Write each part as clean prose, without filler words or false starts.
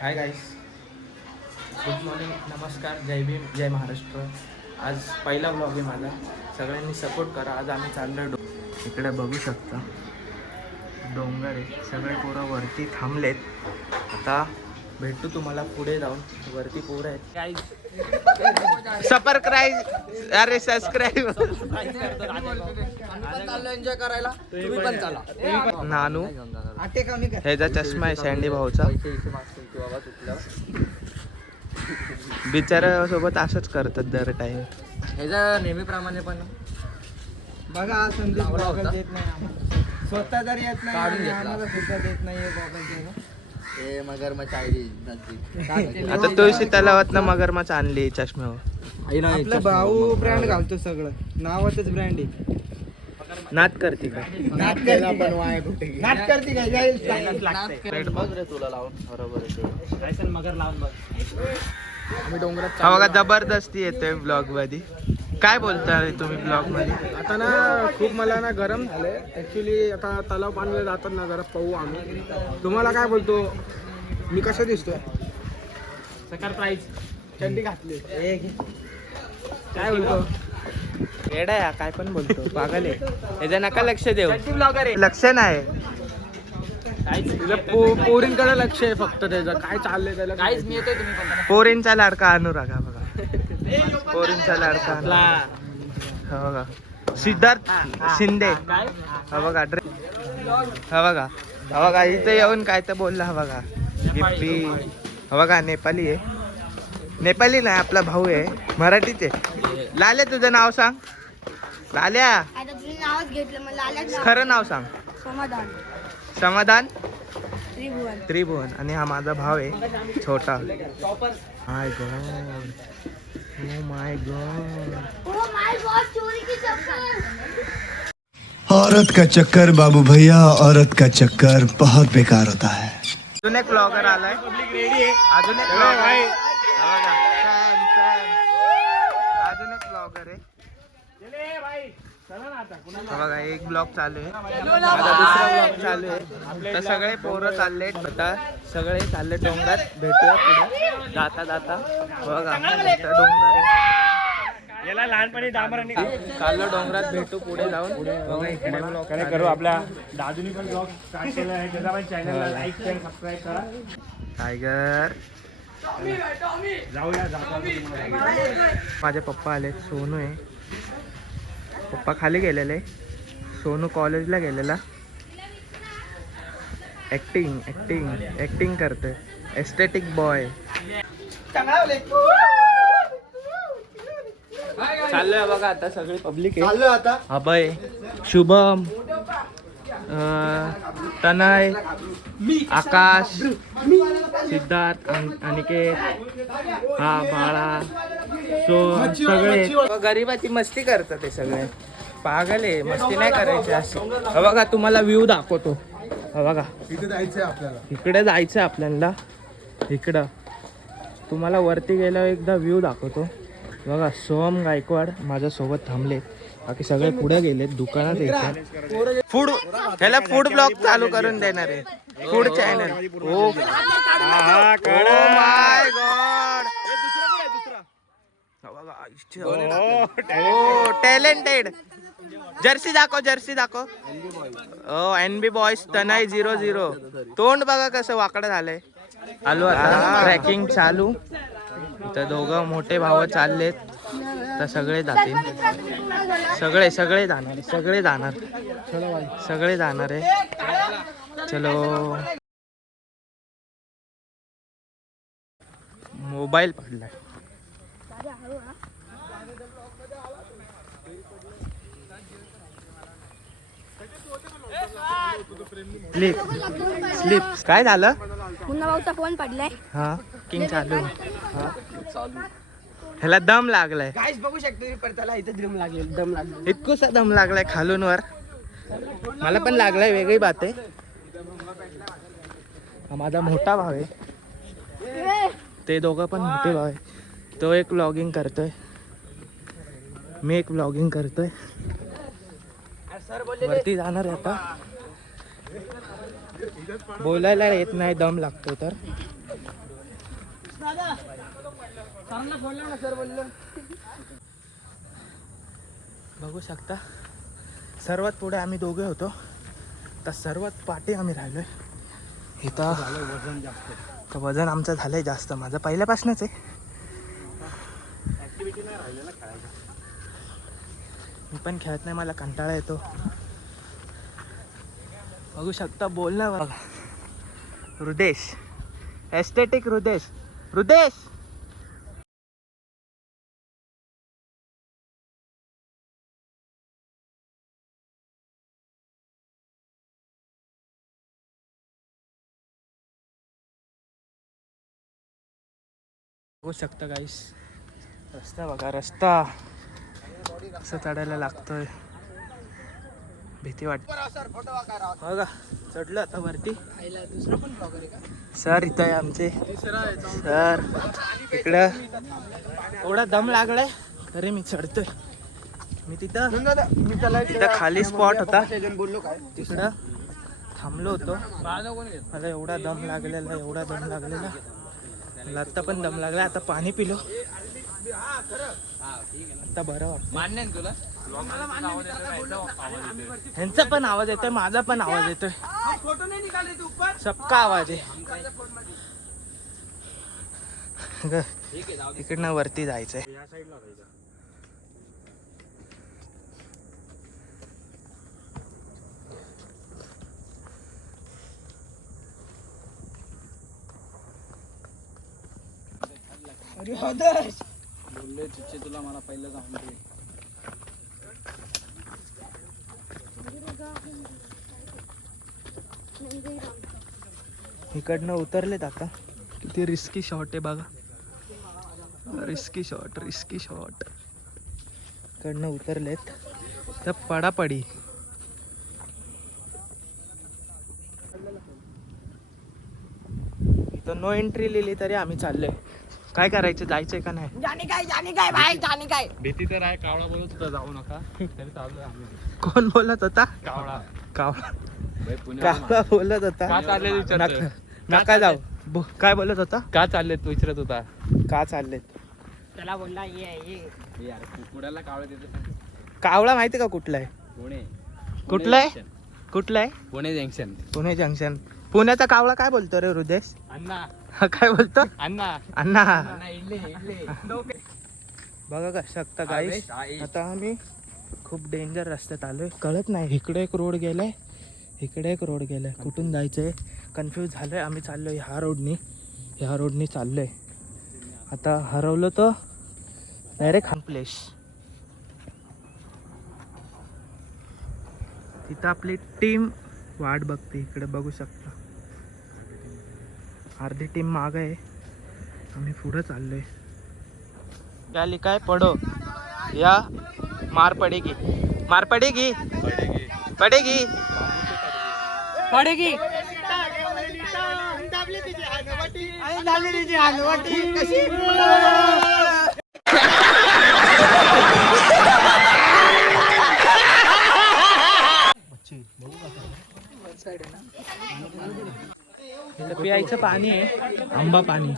Hi guys, good morning, नमस्कार, जय भीम, जय महाराष्ट्र. आज पहिला ब्लॉग आहे माझा. सगळ्यांनी सपोर्ट करा. आज आम्ही चाललो इकडे बघू शकता डोंगर आहे. सगळे पोरं वरती थांबलेत. आता भेटू तुम्हाला पुढे जाऊन. वरती पोरं आहेत गाईस. सबस्क्राईब, अरे सबस्क्राईब. एन्जॉय करायला तुम्ही पण चला. नानू ह्याचा चष्मा आहे सँडी भाऊचा. बिचारा सोबत असंच करतात दर टाइम. ह्याचा नेहमीप्रमाणे पण बघा संदेश गॉगल देत नाही आम्हाला. स्वतः जर येत नाही काढून आणि घेतला. आम्हाला सुद्धा देत नाहीये गॉगल देणं. हे मगरमच्छ आहे. आता तुळशी तलावात ना मगरमच्छ आणली चष्म्यावर. आपला भाऊ ब्रँड घालतो सगळं, नावातच ब्रँड आहे. नाद करते का? नाट करते काय जाईल. बघ रे तुला लावून बरोबर आम्ही डोंगरात हा बघा जबरदस्ती येतोय ब्लॉग मध्ये. काय बोलताय तुम्ही ब्लॉग मध्ये? आता ना खूप मला ना गरम झालंय ऍक्च्युली. आता तलाव पाण्याला जातात ना, जरा पाहू आम्ही. तुम्हाला काय बोलतो मी, कसं दिसतोय? सकाळ प्राईज चंडी घातली. काय बोलतो? येडा या काय पण बोलतो, पागल आहे. याच्या नका लक्ष देऊ. लक्ष नाही. पोरींकडे लक्ष आहे फक्त त्याचं. काय चाललंय त्याला काहीच मी येतोय तुम्ही पण. पोरींचा लाडका अनुराग हा बघा. पोरींचा लाडका हा बघा. सिद्धार्थ शिंदे हा बघा. हा बघा, हा बघा इथे येऊन काय तर बोलला. हा बघा गिप्पी. हा बघा नेपाली आहे. नेपाली नाही, आपला भाऊ आहे. मराठीच आहे. लाल्या तुझं नाव सांग. लाल्या आता तुझं नावच घेतलं मग लाल्या. खरं नाव सांग. समाधान समाधान त्रिभुवन. त्रिभुवन. आणि हा माझा भाव आहे छोटा. My God, oh my God. Oh my God, चोरी की चप्पल. औरत का चक्कर बाबू भैया, औरत का चक्कर बहुत बेकार होता है. अजून एक ब्लॉगर आलाय. अजून एक ब्लॉगर आहे. अजून एक ब्लॉगर आहे. बघा एक ब्लॉग चालू आहे. आता दुसरा ब्लॉग चालू आहे. तर सगळे पोरं चालले. आता सगळे चालले डोंगरात. भेटूया पुढे जाता जाता. बघा मोठा डोंगर आहे. याला लहानपणी डांबरांनी चाललो डोंगरात. भेटू पुढे जाऊन. बघा इकडे ब्लॉग करू. आपल्या दादूनी पण ब्लॉग स्टार्ट केला आहे. त्याचा पण चॅनलला लाईक शेअर सबस्क्राईब करा. टायगर. जाऊया. माझे पप्पा आले. सोनू आहे. पप्पा खाली गेलेले. सोनू कॉलेजला गेलेला. ऍक्टिंग करतोय. Aesthetic boy. चाललोय बघा आता सगळी पब्लिक आहे. आता अभय, शुभम, तनय, आकाश, सिद्धार्थ, अनिकेत, हा बाळा, सगळे गरीबाची मस्ती करतात. ते सगळे पागल आहे. मस्ती नाही करायची अशी. बघा तुम्हाला व्ह्यू दाखवतो. बघा इथे जायचंय आपल्याला. इकडे जायचं आपल्याला. इकडं तुम्हाला वरती गेल्यावर एकदा व्ह्यू दाखवतो. बघा सोहम गायकवाड माझ्यासोबत थांबले. बाकी सगळे पुढे गेलेत. दुकानात येतात. फूड ह्याला फूड ब्लॉग चालू करून देणार आहे. Food channel. O my God. हो टॅलेंटेड. जर्सी दाखव. ओ NB बॉयज तनय 00. तोंड बघा कसं वाकडं झालंय. आलो आता. ट्रॅकिंग चालू. इथं दोघं मोठे भाव चाललेत. तर सगळे जातील. सगळे जाणार आहे. चलो. मोबाईल पडलाय. स्लिप काय झालं? पुन्हा भाऊचा फोन पडलाय. हा किंग चालू. ह्याला दम लागलाय. गाईस बघू शकतो. त्याला इथे दम लागले. इतकुसा दम लागलाय खालून वर. मला पण लागलाय. वेगळी बात आहे. हा माझा मोठा भाव आहे. ते दोघं पण मोठे भाव आहे. तो एक व्लॉगिंग करतोय. मी एक व्लॉगिंग करतोय. वरती जाणार आहे आता. बोलायला येत नाही, दम लागतो तर बघू शकता सर्वात पुढे आम्ही दोघे होतो, तर सर्वात पाठी आम्ही राहिलोय. इथं वजन जास्त. तर वजन आमचं झालंय जास्त, माझं पहिल्यापासूनच आहे. ऍक्टिव्हिटी नाही राहिलेला खेळायला. मी पण खेळत नाही, मला कंटाळा येतो. बघू शकता बोलण्यावर हृदेश, एस्थेटिक हृदेश. हृदेश बघू शकता गाईस, रस्ता बघा, रस्ता असं चढायला लागतोय, भीती वाटते. बघा चढलो आता वरती. सर इथं आहे आमचे सर. इकडं एवढा दम लागलाय तरी मी चढतोय. मी तिथं खाली स्पॉट होता, तिकडं थांबलो होतो. मला एवढा दम लागलेला, एवढा दम लागलेला. मला आत्ता पण दम लागला. आता पाणी पिलो, आता बरं वाटतं. मान्य आहे तुला? ह्यांचा पण आवाज येतोय, माझा पण आवाज येतोय, सबका आवाज आहे. इकडनं वरती जायचंय. बोलले चिच्चे तुला मला पहिलं जाऊन दे. इकडनं उतरलेत आता. किती रिस्की शॉट आहे बघा, रिस्की शॉट, रिस्की शॉट. इकडनं उतरलेत तर पडापडी. इथं नो एंट्री लिहिली तरी आम्ही चाललोय. काय करायचं, जायचंय का नाही? भीती तर आहे. कावळा बोलत होता जाऊ नका, तरी चाललोय आम्ही. कोण बोलत होता? कावळा. कावळा बोलत होता. का चालले विचारतोय? नका जाऊ. काय बोलत होता? का चालले तू विचारत होता? का चाललेत? त्याला बोलला यार पुण्याला कावळे देते. कावळा माहिती का कुठला आहे? पुणे. कुठला आहे? कुठला आहे? पुणे जंक्शन. पुणे जंक्शन. पुण्याचा कावळा काय बोलतो रे हृदेश? अण्णा. काय बोलतो? अण्णा. अण्णा. इडले. बघा का शकता गाईस, आता आम्ही खूप डेंजर रस्त्यात आलोय. कळत नाही, इकडे एक रोड गेलाय, इकडे एक रोड गेलाय, कुठून जायचंय कन्फ्यूज झालोय. आम्ही चाललोय ह्या रोडनी चाललोय. आता हरवलं तर डायरेक्ट प्लेस. तिथं आपली टीम वाट बघते, इकडे बघू शकता. अर्धी टीम माग आहे, आम्ही पुढे चाललोय. गाली काय पडो या मार पडेगी, मार पडेगी, पडेगी, पडेगी. प्यायचं पाणी आहे, आंबा पाणी.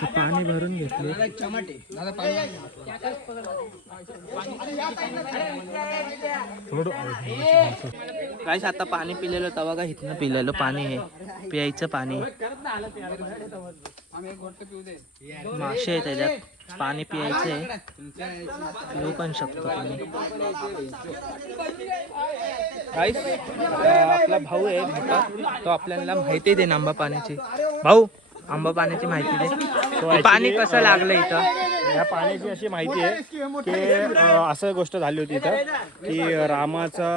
ते पाणी भरून घेतले. काय आता पाणी पिलेलं तवा का इथनं पिलेलं पाणी आहे, प्यायचं पाणी. मासे आहे त्याच्यात, पाणी प्यायचं आहे, पिऊ पण शकतो पाणी. काय आपला भाऊ आहे मोठा, तो आपल्याला माहिती दे आंबा पाण्याची. भाऊ, आंबा पाण्याची माहिती दे. पाणी कसं लागलं इथं? या पाण्याची अशी माहिती आहे की असं गोष्ट झाली होती इथं की रामाचा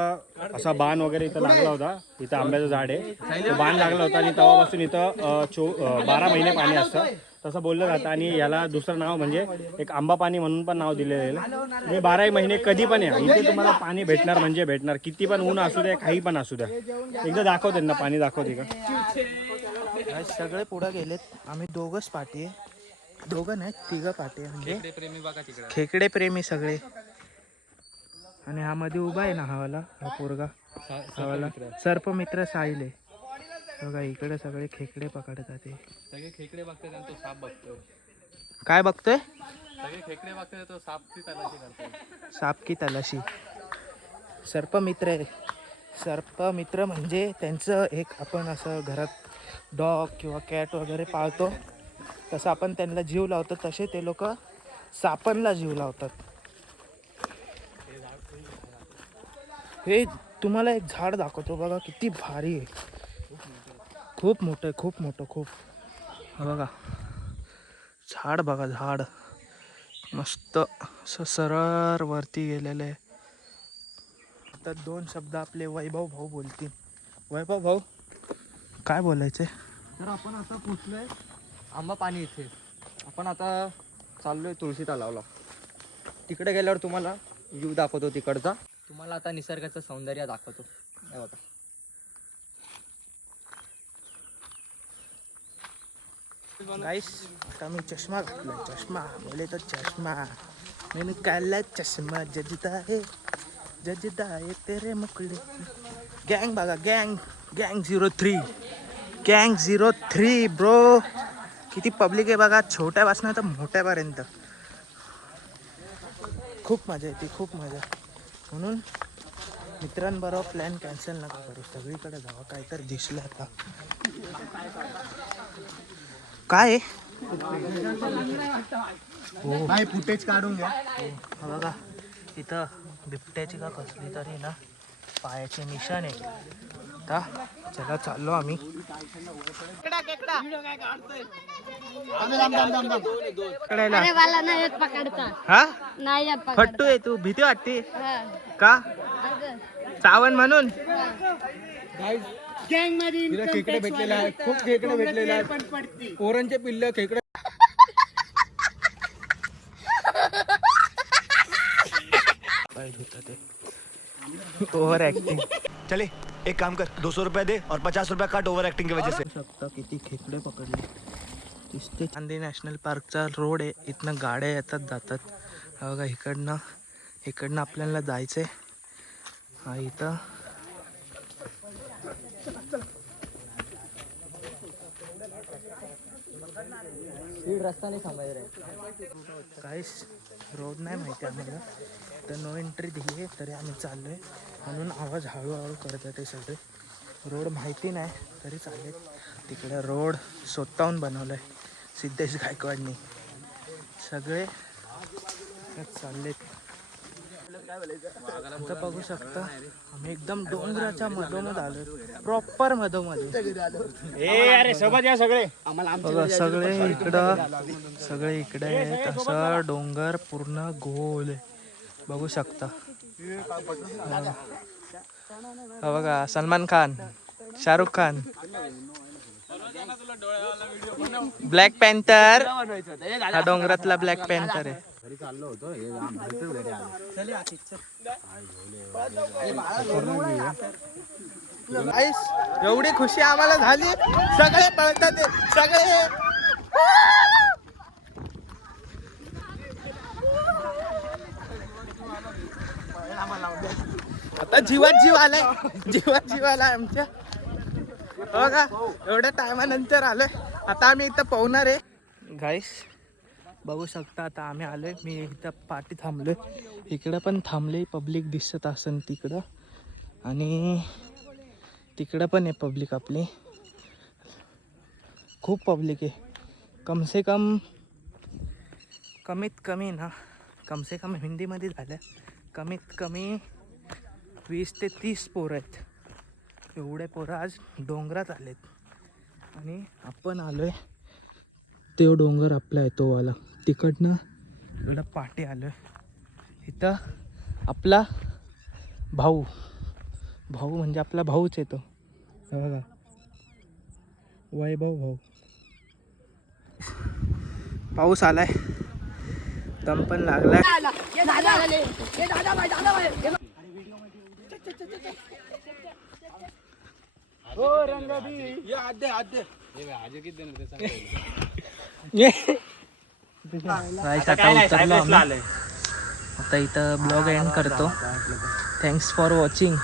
असा बाण वगैरे इथं लागला होता. इथं आंब्याचं झाड आहे, तो बाण लागला होता आणि तेव्हापासून इथं 12 महिने पाणी असतं तसं बोललं जातं. आणि याला दुसरं नाव म्हणजे एक आंबा पाणी म्हणून पण नाव दिलेलं आहे. म्हणजे 12 महिने कधी पण या इथे तुम्हाला पाणी भेटणार म्हणजे भेटणार. किती पण ऊन असू द्या, काही पण असू द्या. एकदा दाखव त्यांना, पाणी दाखवते का? सगळे पुढे गेलेत, आम्ही दोघंच पाठी आहे. दोघं नाही, तिघं पाठी आहे. म्हणजे खेकडे प्रेमी सगळे. आणि हा मध्ये उभा आहे ना, हवाला हा पोरगा, हवाला सर्पमित्र साहिल आहे. बघा इकडे सगळे खेकडे पकडतात ते. सगळे खेकडे बघतात आणि तो साप बघतो. काय बघतोय? सगळे खेकडे बघतात तो सापची तलाशी करतो. साप की तलाशी. सर्पमित्र आहे. सर्पमित्र म्हणजे त्यांचं एक आपण असं घरात डॉग किंवा कॅट वगैरे पाळतो तसं आपण त्यांना जीव लावतो, तसे ते लोक सापांना जीव लावतात. हे तुम्हाला एक झाड दाखवतो बघा, किती भारी आहे. खूप मोठं आहे, खूप मोठं, खूप. हा बघा झाड, बघा झाड मस्त असं सरळ वरती गेलेलं आहे. आता 2 शब्द आपले वैभव भाऊ बोलतील. वैभव भाऊ काय बोलायचे? तर आपण आता पोचलोय आंबा पाणी इथे. आपण आता चाललोय तुळशी तलावला. तिकडे गेल्यावर तुम्हाला व्ह्यू दाखवतो तिकडचा. तुम्हाला आता निसर्गाचं सौंदर्य दाखवतो. हे बघा. गाइस आता मी चष्मा घातला. चष्मा बोले तो चष्मा मैंने काला चष्मा जजदा है तेरे मुकले. गँग बघा, गँग 03 ब्रो. किती पब्लिक आहे बघा, छोट्यापासून तर मोठ्यापर्यंत. खूप मजा येते, खूप मजा. म्हणून मित्रांबरोबर प्लॅन कॅन्सल नका करू, सगळीकडे जावा. काहीतरी दिसलं आता. काय भाई फुटेज काढून घ्या. हा बघा इथं बिबट्याची का कसली तरी ना पायाचे निशाण आहे. आता चला चाललो आम्ही. पकडायला. अरे मला नाही येत पकडता. हा नाही येत पकडता. फट्टू आहे तू, भीती वाटते हा. का? अगं. सावन म्हणून. तिला खेकडे भेटलेले आहेत, खूप खेकडे भेटलेले आहेत. पोरांचे पिल्ल खेकडे. Over acting. चले एक काम कर, 200 रुपया दे और 50 रुपया काट ओवर एक्टिंग की वजह से. शकता किती खेकडे पकडले दिसते. गांधी नॅशनल पार्कचा रोड आहे, इथनं गाड्या येतात जातात. हा बघा इकडनं आपल्याला जायचंय. हा इथं स्पीड रस्ता नाही थांबायचा. काहीच रोड नाही माहिती आम्हाला, तर नो एंट्री दिली आहे तरी आम्ही चाललोय. म्हणून आवाज हळूहळू करतात ते सगळे. रोड माहिती नाही तरी चालेल. तिकडे रोड स्वतःहून बनवलं आहे सिद्धेश गायकवाडनी. सगळे चाललेत. आता बघू शकता आम्ही एकदम डोंगराच्या मधोमध आलोय, प्रॉपर मधोमध. बघा सगळे इकडे आहेत. असं डोंगर पूर्ण गोल आहे, बघू शकता. हा बघा सलमान खान, शाहरुख खान, ब्लॅक पॅन्थर. हा डोंगरातला ब्लॅक पॅन्थर आहे. एवढी खुशी आम्हाला झाली, सगळे पळतात सगळे. आता जीवात जीव आलाय आमच्या. हो का, एवढ्या टायमानंतर आलोय. आता आम्ही इथं पोहणार आहे. गाईस बघू शकता आता आम्ही आलोय. मी इथं पाठी थांबलोय, इकडं पण थांबले. पब्लिक दिसत असेल तिकडं, आणि तिकडं पण आहे पब्लिक आपली. खूप पब्लिक आहे. कमीत कमी हिंदीमध्ये झालं, कमीत कमी 20 ते 30 पोरं आहेत. एवढे पोरं आज डोंगरात आलेत. आणि आपण आलोय तो डोंगर आपला आहे तो वाला. तिकडनं एवढं पाठी आलोय. इथं आपला भाऊ म्हणजे आपला भाऊच येतो. बघा वैभव भाऊ. पाऊस आलाय, दम पण लागलाय. आता उतरलो आम्ही. आता इथं ब्लॉग एंड करतो. Thanks for watching.